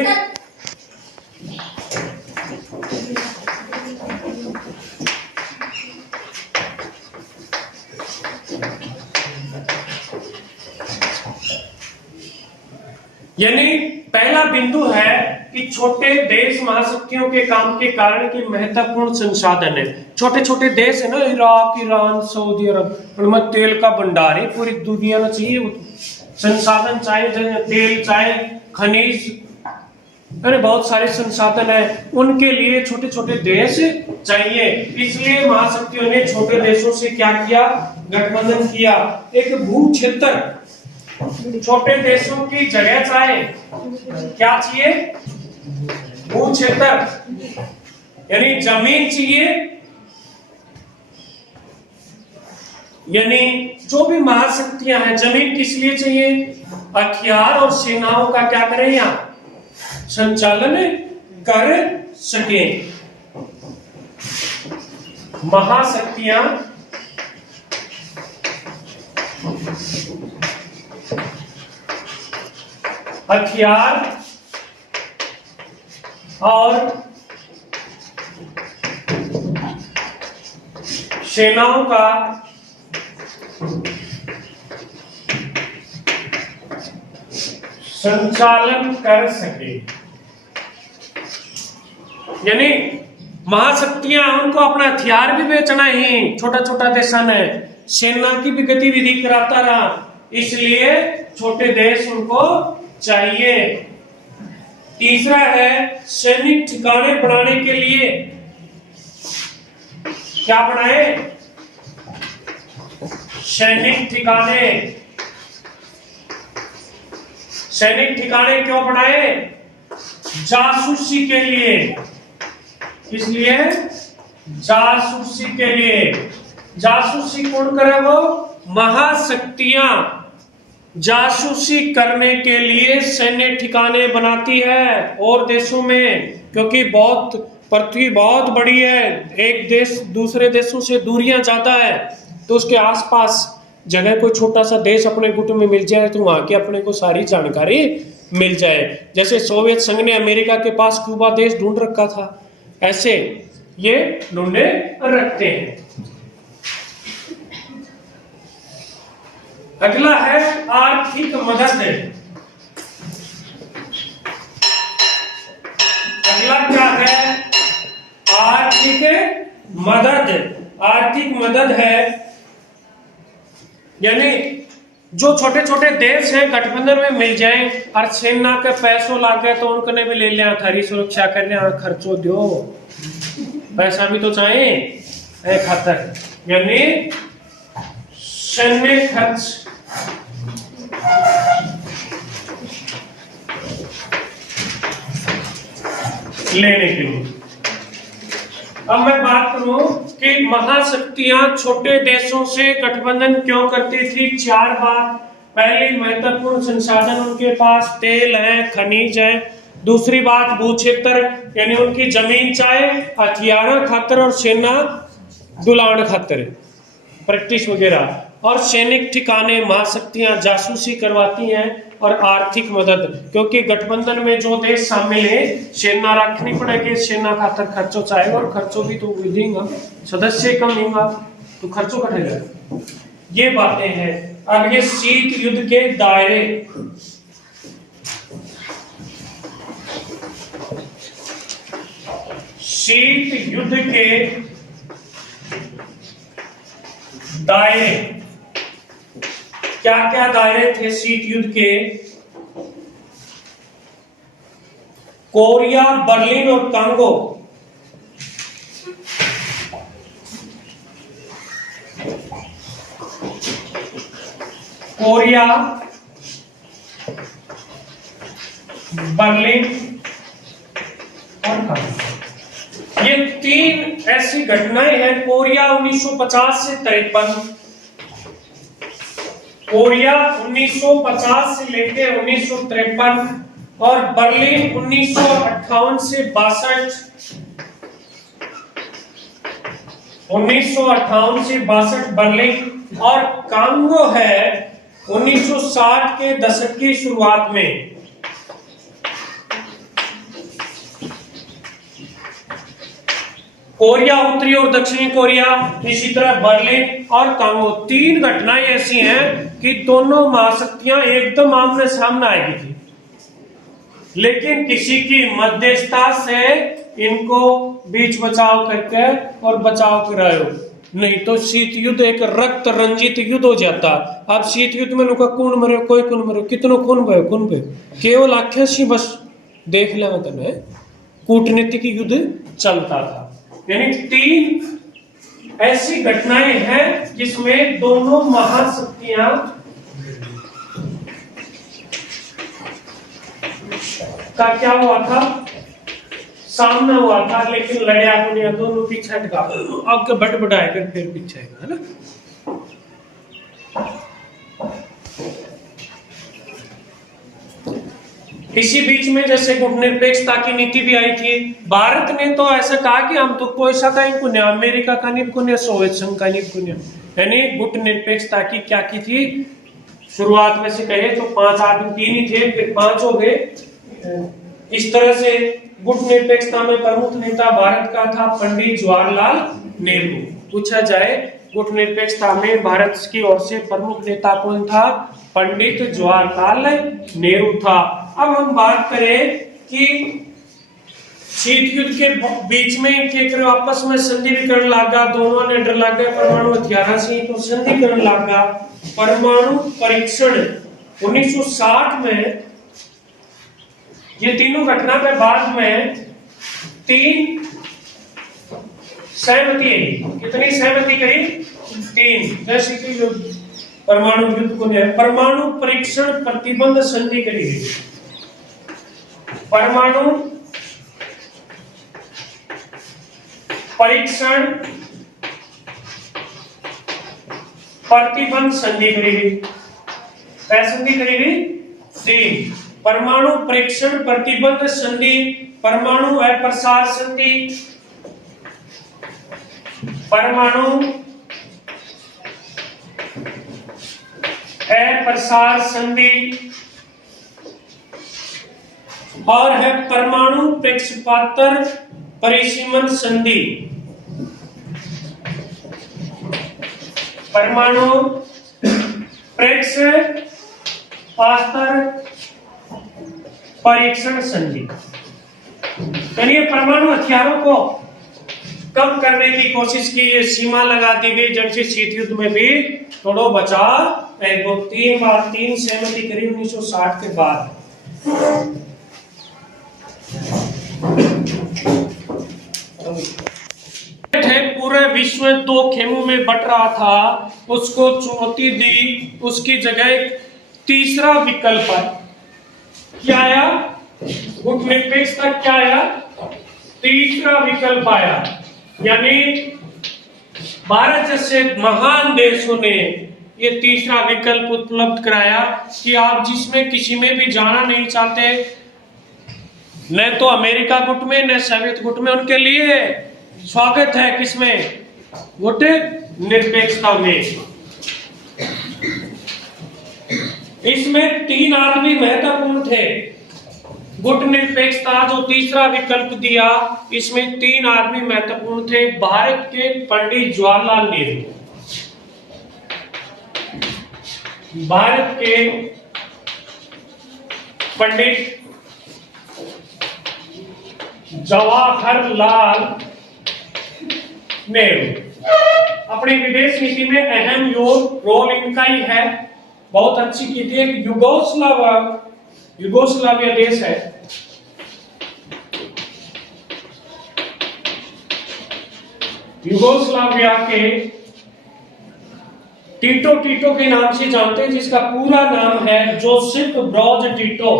यानी पहला बिंदु है कि छोटे देश महाशक्तियों के काम के कारण की महत्वपूर्ण संसाधन है। छोटे छोटे देश है ना, इराक, ईरान, सऊदी अरब, उनमें तेल का भंडार है, पूरी दुनिया में चाहिए संसाधन, चाहे तेल, चाहे खनिज, अरे बहुत सारे संसाधन है, उनके लिए छोटे छोटे देश चाहिए। इसलिए महाशक्तियों ने छोटे देशों से क्या किया? गठबंधन किया। एक भू क्षेत्र, छोटे देशों की जगह चाहे, क्या चाहिए? भू क्षेत्र, यानी जमीन चाहिए। यानी जो भी महाशक्तियां हैं, जमीन किस लिए चाहिए? हथियार और सेनाओं का क्या करें? यहां संचालन कर सके। महाशक्तियां हथियार और सेनाओं का संचालन कर सके। यानी महाशक्तियां, उनको अपना हथियार भी बेचना ही छोटा छोटा देशों ने, सेना की भी गतिविधि कराता रहा, इसलिए छोटे देश उनको चाहिए। तीसरा है सैनिक ठिकाने बनाने के लिए। क्या बनाए? सैनिक ठिकाने। सैनिक ठिकाने क्यों बनाए? जासूसी के लिए। इसलिए जासूसी के लिए। जासूसी कौन करे? वो महाशक्तियां जासूसी करने के लिए सैन्य ठिकाने बनाती है और देशों में, क्योंकि पृथ्वी बहुत बड़ी है, एक देश दूसरे देशों से दूरियां ज्यादा है, तो उसके आसपास जगह कोई छोटा सा देश अपने गुट में मिल जाए तो वहां की अपने को सारी जानकारी मिल जाए। जैसे सोवियत संघ ने अमेरिका के पास क्यूबा देश ढूंढ रखा था, ऐसे ये ढूंढे रखते हैं। अगला है आर्थिक मदद। अगला क्या है? आर्थिक मदद। आर्थिक मदद है यानी जो छोटे छोटे देश हैं गठबंधन में मिल जाएं और सेना के पैसों लागे तो उनकने भी ले लिया, थारी सुरक्षा कर लिया, खर्चो दो, पैसा भी तो चाहिए खातर, यानी सैन्य खर्च लेने के लिए। अब मैं बात करूं कि महाशक्तियां छोटे देशों से गठबंधन क्यों करती थी। 4 बात। पहली, महत्वपूर्ण संसाधन उनके पास तेल है, खनिज है। दूसरी बात, भू क्षेत्र यानी उनकी जमीन चाहे हथियार खातर और सेना दुलान खातर, प्रैक्टिस वगैरह, और सैनिक ठिकाने। महाशक्तियां जासूसी करवाती हैं। और आर्थिक मदद, क्योंकि गठबंधन में जो देश शामिल है सेना रखनी पड़ेगी, सेना खातर खर्चो चाहेगा और खर्चो भी तो देगा, सदस्य कम होगा तो खर्चो कटेगा। ये बातें हैं। अब ये शीत युद्ध के दायरे। शीत युद्ध के दायरे, क्या क्या दायरे थे शीत युद्ध के? कोरिया, बर्लिन और कांगो। कोरिया, बर्लिन और कांगो, ये 3 ऐसी घटनाएं हैं। कोरिया 1950 से 53, कोरिया 1950 से लेकर 1953 और बर्लिन 1958 से 62, 1958 से 62 बर्लिन, और कांगो है 1960 के दशक की शुरुआत में। कोरिया उत्तरी और दक्षिणी कोरिया, इसी तरह बर्लिन और कांगो, 3 घटनाएं ऐसी हैं कि दोनों महाशक्तियां एकदम आमने सामने आएगी थी, लेकिन किसी की मध्यस्थता से इनको बीच बचाव करके और बचाव करायो, नहीं तो शीत युद्ध एक रक्त रंजित युद्ध हो जाता। अब शीत युद्ध में लोग कौन मरे, कोई कौन मरे, कितनों खून भय, केवल आख्या सी बस देख लिया मतलब कूटनीतिक युद्ध चलता था। यानी 3 ऐसी घटनाएं हैं जिसमें दोनों महाशक्तियां का क्या हुआ था, सामना हुआ था, लेकिन लड़िया दुनिया दोनों पीछे हटका, आगे बढ़ बढ़ाए कर फिर पीछे है ना। इसी बीच में जैसे गुटनिरपेक्षता की नीति भी आई थी। भारत ने तो ऐसा कहा कि हम तो कोई सा का नहीं पुण्य, अमेरिका का नहीं पुण्य, सोवियत संघ का नहीं पुण्य, यानी गुटनिरपेक्षता की क्या की थी। शुरुआत में से कहे तो 5 आदमी, 3 ही थे, फिर 5 हो गए। इस तरह से गुटनिरपेक्षता में प्रमुख नेता भारत का था पंडित जवाहरलाल नेहरू। पूछा जाए गुटनिरपेक्षता में भारत की ओर से प्रमुख नेता कौन था? पंडित जवाहरलाल नेहरू था। अब हम बात करें कि शीत युद्ध के बीच में इनके आपस में संधि भी करने लगा, दोनों ने डर लगा परमाणु हथियार से, तो संधि करने लगा। परमाणु परीक्षण 1960 में, ये तीनों घटना के बाद में 3 सहमति है। कितनी सहमति करी? 3। जैसे कि परमाणु युद्ध को परमाणु परीक्षण प्रतिबंध संधि करी गई। परमाणु परीक्षण प्रतिबंध संधि करी गई। क्या संधि करी गई? 3। परमाणु परीक्षण प्रतिबंध संधि, परमाणु अप्रसार संधि, परमाणु अप्रसार संधि, और है परमाणु प्रेक्षपातर परिसीमन संधि। परमाणु प्रेक्षपातर परीक्षण संधि, यानी परमाणु हथियारों को कम करने की कोशिश की, ये सीमा लगा दी गई। जंग से शीत युद्ध में भी थोड़ा बचाव है। वो 3 सहमति करी 1960 के बाद। पूरे विश्व 2 खेमों में बट रहा था, उसको चुनौती दी, उसकी जगह तीसरा विकल्प है। क्या आया? गुटनिरपेक्षता क्या आया? तीसरा विकल्प आया। यानी भारत जैसे महान देशों ने ये तीसरा विकल्प उपलब्ध कराया कि आप जिसमें किसी में भी जाना नहीं चाहते, न तो अमेरिका गुट में न सोवियत गुट में, उनके लिए स्वागत है। किसमें? गुट निरपेक्षता में। इसमें 3 आदमी महत्वपूर्ण थे। गुट निरपेक्षता जो तीसरा विकल्प दिया, इसमें 3 आदमी महत्वपूर्ण थे। भारत के पंडित जवाहरलाल नेहरू, भारत के पंडित जवाहरलाल नेहरू। अपनी विदेश नीति में अहम रोल इनका ही है, बहुत अच्छी की थी। एक युगोस्लाविया देश है, युगोस्लाविया के टीटो के नाम से जानते हैं, जिसका पूरा नाम है Joseph Broz Tito.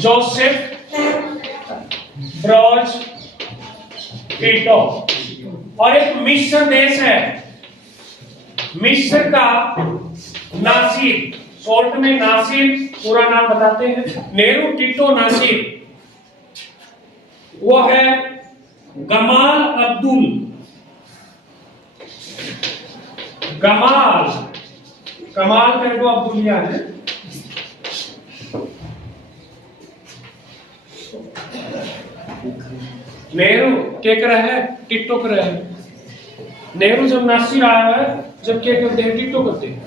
Joseph Broz Tito. और एक मिस्र देश है, मिस्र का नासिर, शॉर्ट में नासिर पूरा नाम बताते हैं, नेहरू टीटो नासिर। वो है गमाल अब्दुल, कमाल करके अब्दुल याद है। नेहरू क्या कर रहा है? टिट्टो कर रहा है। नेहरू जब नासिर आया है, जब क्या करते हैं? टिट्टो करते हैं।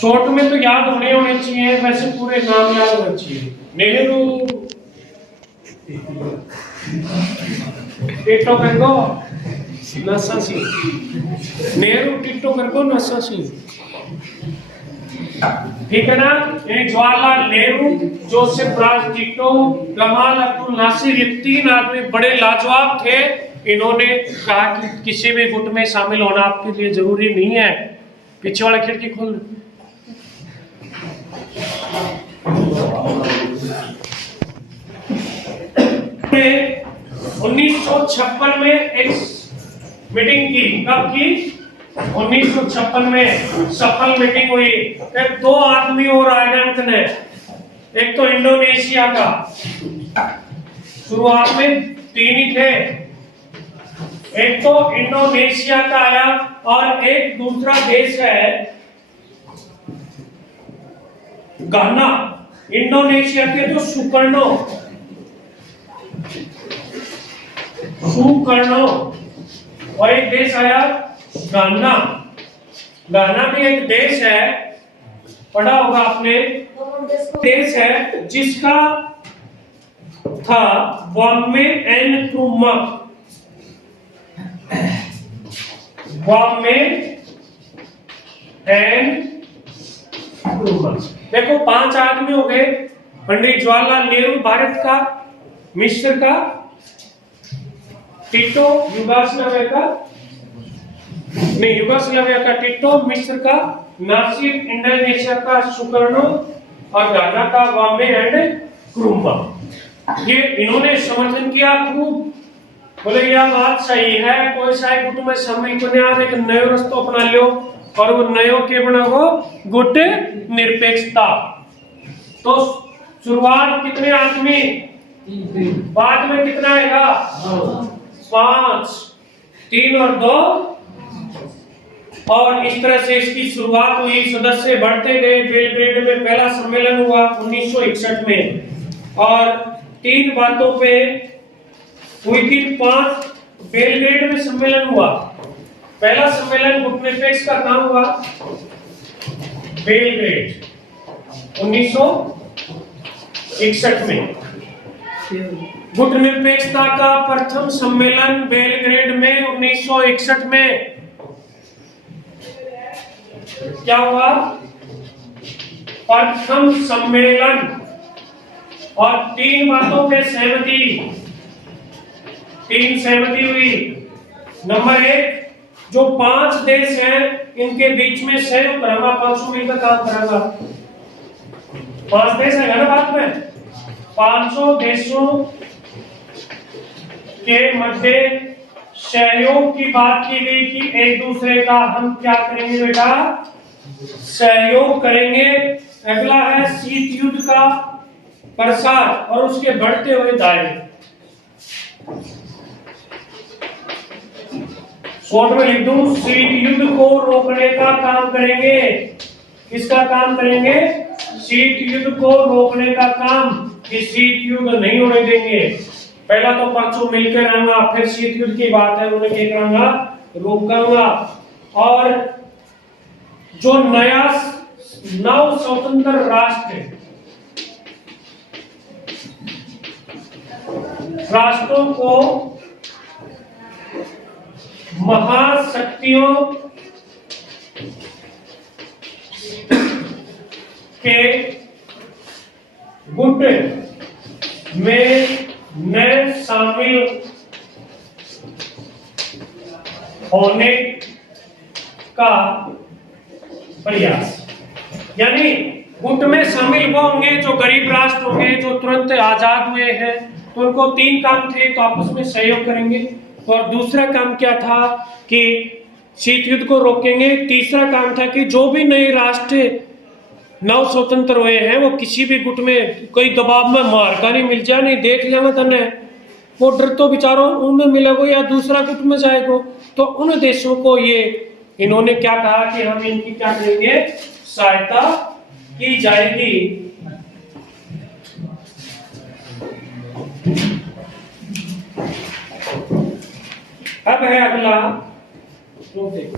शॉर्ट में तो याद होने चाहिए, वैसे पूरे नाम याद होने चाहिए। नेहरू टिट्टो करको नसासी, नेहरू टिट्टो करको नसासी, ठीक है ना? ये Jawaharlal Nehru, Joseph Broz Tito, Gamal Abdul Nasser, ये 3 आदमी बड़े लाजवाब थे। इन्होंने कहा कि किसी भी गुट में शामिल होना आपके लिए जरूरी नहीं है। पीछे वाला खिड़की खोल। 1956 में एक मीटिंग की। कब की? 1956 में सफल मीटिंग हुई। फिर 2 आदमी और आए ने, एक तो इंडोनेशिया का, शुरुआत में 3 ही थे, एक तो इंडोनेशिया का आया और एक दूसरा देश है गाना। इंडोनेशिया के तो सुकर्णो, और एक देश आया गाना। गाना भी एक देश है, पढ़ा होगा आपने। देश है जिसका था वामे एन क्रुमा, वामे एन क्रुमा। देखो 5 आदमी हो गए। पंडित जवाहरलाल नेहरू भारत का, मिस्र का टिट्टो, युगोस्लाविया का टिट्टो, मिस्र का नासिर, इंडोनेशिया का सुकर्णो और गाना का वामे एंड क्रुमा। ये इन्होंने समर्थन किया खूब, बोले यह बात सही है, कोई सा गुट में समय को नहीं, एक नयो रास्ता अपना लो। और वो नयो के बना वो गुट निरपेक्षता। तो शुरुआत कितने आदमी, बाद में कितना आएगा? 5, 3 और 2 और इस तरह से इसकी शुरुआत हुई, सदस्य बढ़ते गए। बेलग्रेड में पहला सम्मेलन हुआ 1961 में और 3 बातों पे हुई थी। 5 बेलग्रेड में सम्मेलन हुआ। पहला सम्मेलन गुटनिरपेक्ष का कहाँ हुआ? बेलग्रेड 1961 में। गुटनिरपेक्षता का प्रथम सम्मेलन बेलग्रेड में 1961 में क्या हुआ? प्रथम सम्मेलन और 3 बातों पे सहमति, 3 सहमति हुई। नंबर 1, जो 5 देश हैं इनके बीच में सहयोग कराना, 500 मिलकर काम कराना। 5 देश है ना बात में, 500 देशों के मध्य सहयोग की बात की गई कि एक दूसरे का हम क्या करेंगे बेटा? सहयोग करेंगे। अगला है शीत युद्ध का प्रसार और उसके बढ़ते हुए दायरे। शॉर्ट में लिख दूं, शीत युद्ध को रोकने का काम करेंगे। किसका काम करेंगे? शीत युद्ध को रोकने का काम, कि शीत युद्ध नहीं होने देंगे। पहला तो 500 मिलकर रहूंगा, फिर शीत युद्ध की बात है, उन्हें क्या करूंगा? रोकूंगा। और जो नया नव स्वतंत्र राष्ट्र राष्ट्रों को महाशक्तियों के गुट में न शामिल होने का प्रयास। यानी गुट में शामिल वो होंगे जो गरीब राष्ट्र होंगे, जो तुरंत आजाद हुए हैं, तो उनको 3 काम थे, तो आपस में सहयोग करेंगे। और दूसरा काम क्या था कि शीत युद्ध को रोकेंगे। तीसरा काम था कि जो भी नए राष्ट्र नव स्वतंत्र हुए हैं वो किसी भी गुट में कोई दबाव में मार का नहीं मिल जाए, नहीं देख लिया मैं तने, वो डर तो बेचारों उनमें मिलेगा या दूसरा गुट में जाएगा। तो उन देशों को ये इन्होंने क्या कहा कि हम इनकी क्या करेंगे? सहायता की जाएगी। अब है अगला,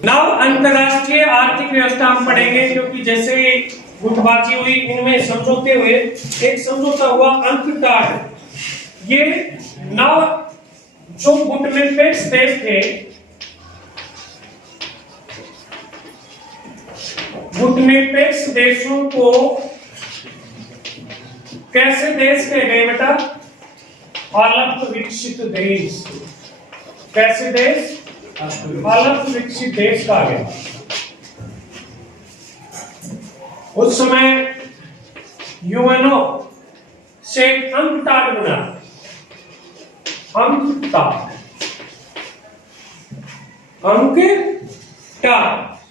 नव अंतरराष्ट्रीय आर्थिक व्यवस्था हम पढ़ेंगे, क्योंकि जैसे गुटबाजी हुई, इनमें समझौते हुए। एक समझौता हुआ अंकटाड। ये नव जो गुटनिरपेक्ष देश थे, गुटनिरपेक्ष देशों को कैसे देश कहे गए बेटा? अल्प विकसित देश। कैसे देश? अल्प विकसित देश कहा गया। उस समय यूएनओ से अंकटाड बना। अंकटाड,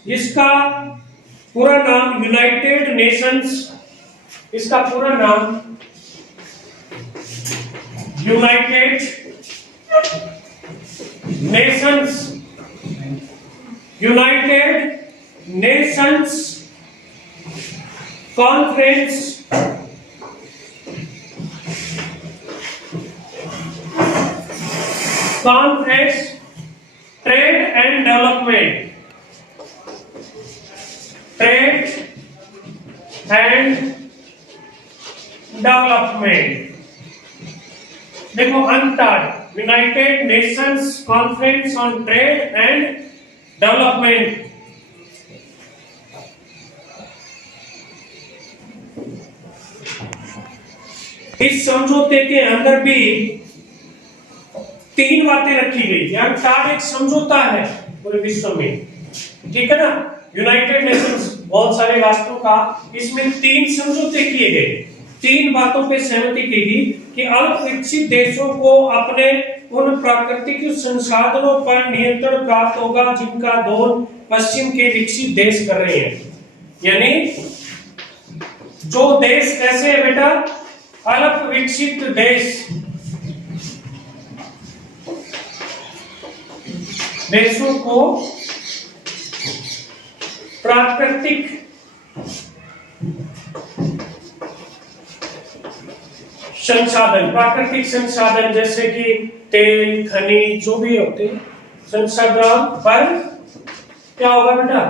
इसका पूरा नाम यूनाइटेड नेशंस, इसका पूरा नाम united nations, united nations conference trade and development, trade and development. देखो UNCTAD, united nations conference on trade and development. इस समझौते के अंदर भी 3 बातें रखी गई। अंकटाड एक समझौता है पूरे विश्व में, ठीक है ना? यूनाइटेड नेशंस बहुत सारे राष्ट्रों का, इसमें 3 समझौते किए गए। 3 बातों पे सहमति की गई कि अल्प विकसित देशों को अपने उन प्राकृतिक संसाधनों पर नियंत्रण प्राप्त होगा जिनका दोहन पश्चिम के विकसित देश कर रहे हैं। यानी जो देश कैसे है बेटा? अल्प विकसित देश, देशों को प्राकृतिक संसाधन, प्राकृतिक संसाधन जैसे कि तेल, खनिज जो भी होते हैं संसाधन पर क्या होगा बेटा,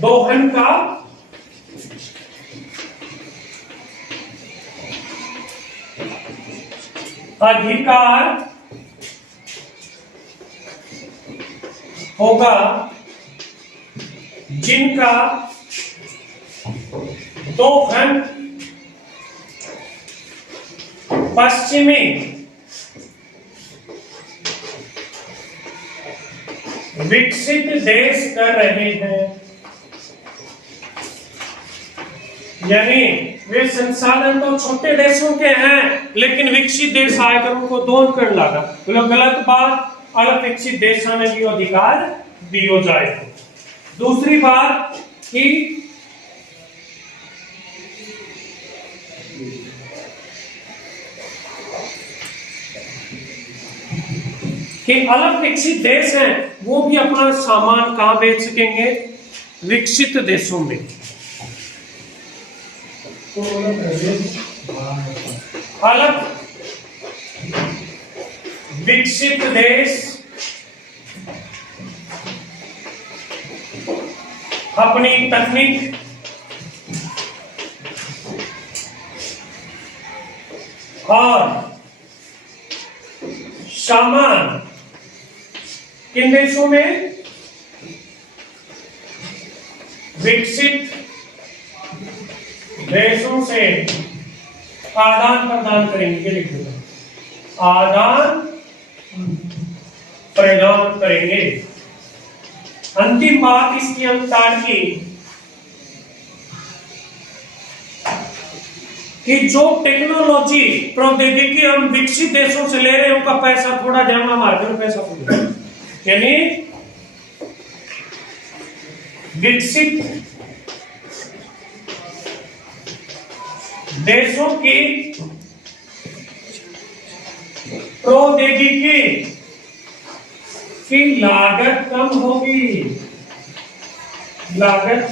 दोहन का अधिकार होगा, जिनका दोहन पश्चिमी विकसित देश कर रहे हैं। यानी वे संसाधन तो छोटे देशों के हैं, लेकिन विकसित देश आकर उनको दोहन करने लगा। बोलो गलत बात, अलग विकसित देशों में भी अधिकार दियो जाए। दूसरी बात कि अलग विकसित देश हैं वो भी अपना सामान कहां बेच सकेंगे, विकसित देशों में। अलग विकसित देश अपनी तकनीक और सामान किन देशों में, विकसित देशों से आदान प्रदान करेंगे, लिख दो आदान प्रदान करेंगे। अंतिम बात इसकी अंतर की कि जो टेक्नोलॉजी प्रौद्योगिकी हम विकसित देशों से ले रहे हैं उनका पैसा थोड़ा जाएगा, हमारे पैसा थोड़ा, यानी विकसित देशों की प्रौद्योगिकी की लागत कम होगी, लागत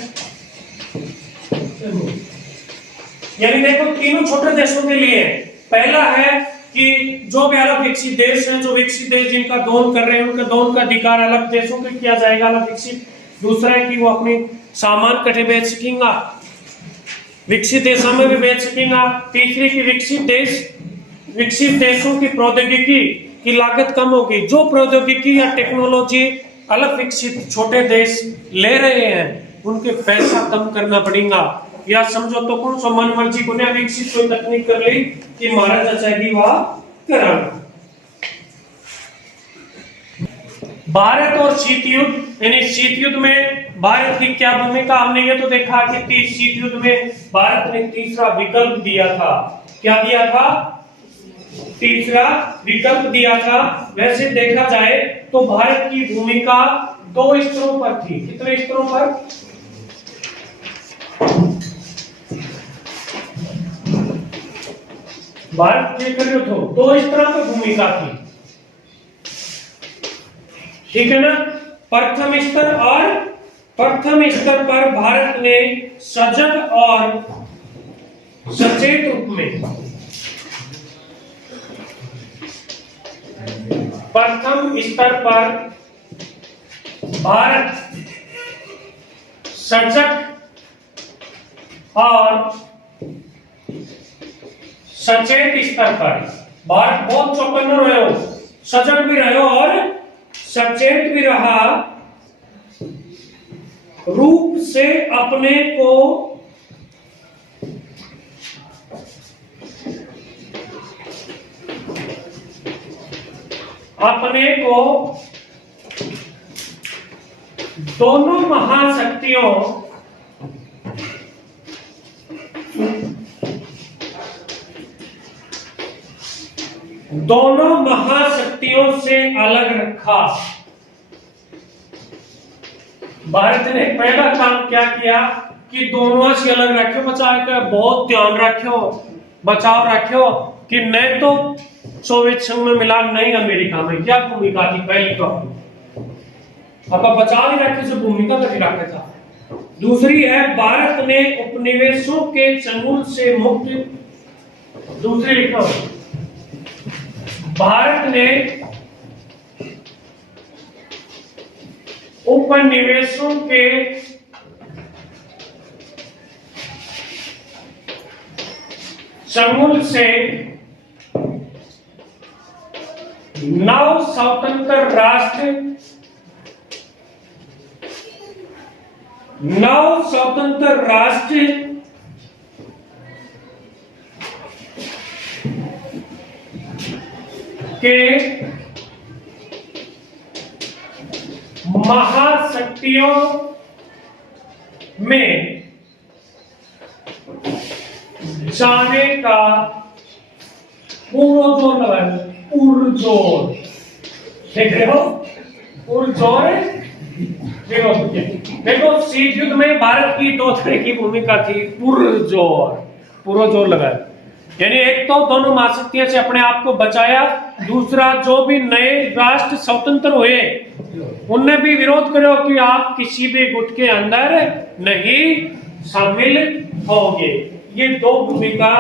यानी देखो तीनों छोटे देशों के लिए पहला है कि जो भी अलग विकसित देश हैं, जो विकसित देश जिनका दोहन कर रहे हैं उनका दोहन का अधिकार अलग देशों को किया जाएगा, अलग विकसित। दूसरा है कि वो अपनी सामान कटे बेच सकेंगे, विकसित देशों में भी बेच सकेंगे। तीसरी की विकसित देशों की प्रौद्योगिकी की लागत कम होगी। जो प्रौद्योगिकी या टेक्नोलॉजी अलग विकसित छोटे देश ले रहे हैं उनके पैसा कम करना पड़ेगा। या समझो तो कौन सा मन मर्जी को ने विकसित कोई तकनीक कर ली कि महाराज चाहेगी वह कराना। भारत और शीत युद्ध, यानी शीत युद्ध में भारत की क्या भूमिका, हमने ये तो देखा कि शीत युद्ध में भारत ने तीसरा विकल्प दिया था। क्या दिया था? तीसरा विकल्प दिया था। वैसे देखा जाए तो भारत की भूमिका दो स्तरों पर थी। कितने स्तरों पर? भारत के दो इस तरह की भूमिका थी, ठीक है ना। प्रथम स्तर पर भारत ने सजग और सचेत रूप में, प्रथम स्तर पर भारत सजग और सचेत स्तर पर भारत बहुत चौकन्ना रहे हो, सजग भी रहे हो और सचेत भी रहा, रूप से अपने को दोनों महाशक्तियों से अलग रखा। भारत ने पहला काम क्या किया कि दोनों से अलग रखे, बचाव का बहुत ध्यान रखो, बचाव रखो कि नहीं तो सोवियत संघ में मिला, नहीं अमेरिका में। क्या भूमिका थी पहली तो आपका बचाव ही रखे, जो भूमिका कभी रखा था दूसरी है भारत ने उपनिवेशों के चंगुल से मुक्त, दूसरी लिखो, भारत ने उपनिवेशों के चंगुल से नव स्वतंत्र राष्ट्र, नव स्वतंत्र राष्ट्र के महाशक्तियों में जाने का पुरजोर लगाना, पुरजोर, देख रहे हो, पुरजोर। देखो शीत युद्ध में भारत की दो तरह की भूमिका थी, पुरजोर, पुरजोर लगाया, यानी एक तो दोनों महाशक्तियों से अपने आप को बचाया, दूसरा जो भी नए राष्ट्र स्वतंत्र हुए उनने भी विरोध करो कि आप किसी भी गुट के अंदर नहीं शामिल होंगे। ये दो भूमिका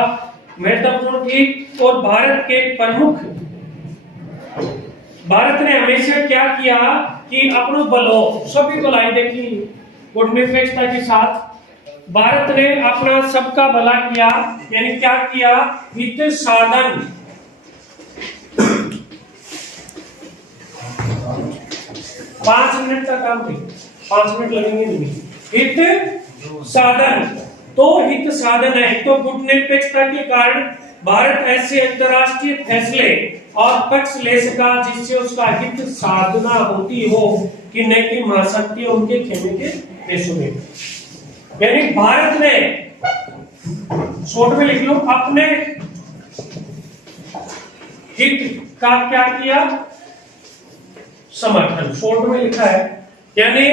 महत्वपूर्ण थी। और भारत के प्रमुख, भारत ने हमेशा क्या किया कि अपने बलों, सभी को लाई देखी गुटनिरपेक्षता के साथ, भारत ने अपना सबका भला किया, यानी क्या किया, हित साधन, 5 मिनट का काम नहीं, 5 मिनट लगेंगे नहीं। हित साधन, तो हित साधन है तो गुटनिरपेक्षता के कारण भारत ऐसे अंतरराष्ट्रीय फैसले और पक्ष ले सका जिससे उसका हित साधना होती हो कि न कि महाशक्तियां उनके खेमे के देशों में। यानी भारत ने, शॉर्ट में लिख लो, अपने हित का क्या किया, समर्थन, शॉर्ट में लिखा है। यानी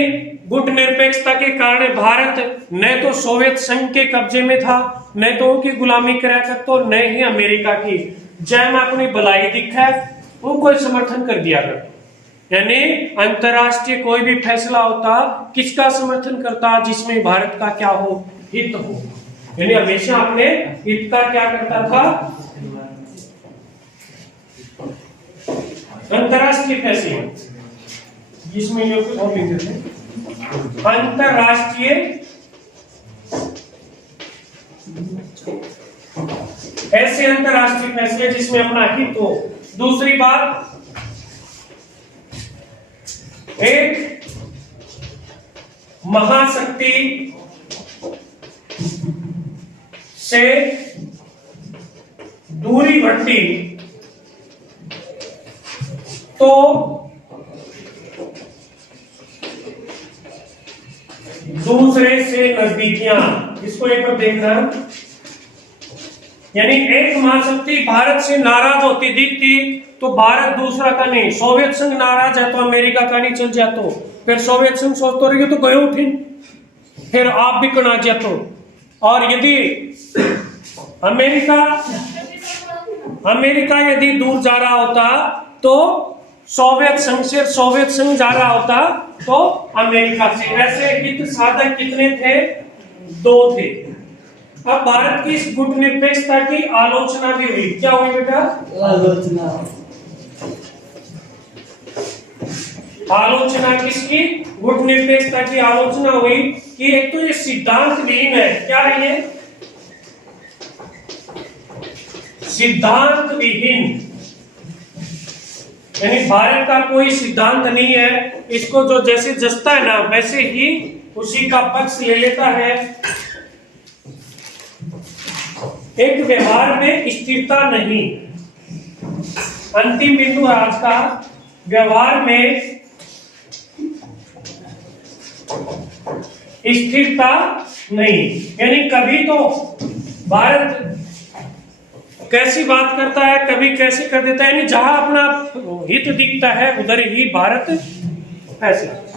गुटनिरपेक्षता के कारण भारत न तो सोवियत संघ के कब्जे में था, न तो उनकी गुलामी करा करता, न ही अमेरिका की, जय में अपनी भलाई दिखा उनको समर्थन कर दिया करता। यानी अंतरराष्ट्रीय कोई भी फैसला होता किसका समर्थन करता, जिसमें भारत का क्या हो, हित हो। यानी हमेशा अपने हित का क्या करता था, अंतरराष्ट्रीय फैसले, जिसमें ये और लिखते थे अंतरराष्ट्रीय, ऐसे अंतरराष्ट्रीय फैसले जिसमें अपना हित हो। दूसरी बात, एक महाशक्ति से दूरी बढ़ती तो दूसरे से नजदीकियां, इसको एक बार देखना। यानी एक महाशक्ति भारत से नाराज होती दिखती तो भारत दूसरा का नहीं, सोवियत संघ नाराज है तो अमेरिका का नहीं चल जातो, फिर सोवियत संघ सोचते रहिए तो गए उठी, फिर आप भी कना जातो। और यदि अमेरिका यदि दूर जा रहा होता तो सोवियत संघ से, सोवियत संघ जा रहा होता तो अमेरिका से। ऐसे हित साधक कितने थे, 2 थे। अब भारत की इस गुटनिरपेक्षता की आलोचना भी हुई। क्या हुई बेटा, आलोचना किसकी, गुटनिरपेक्षता की आलोचना हुई कि एक तो ये सिद्धांत विहीन है। क्या है ये, सिद्धांत विहीन, यानी भारत का कोई सिद्धांत नहीं है, इसको जो जैसे जसता है ना वैसे ही उसी का पक्ष ले लेता है। एक व्यवहार में स्थिरता नहीं, अंतिम बिंदु है आज का, व्यवहार में स्थिरता नहीं। यानी कभी तो भारत कैसी बात करता है, कभी कैसे कर देता है, यानी जहां अपना हित दिखता है उधर ही भारत फैसला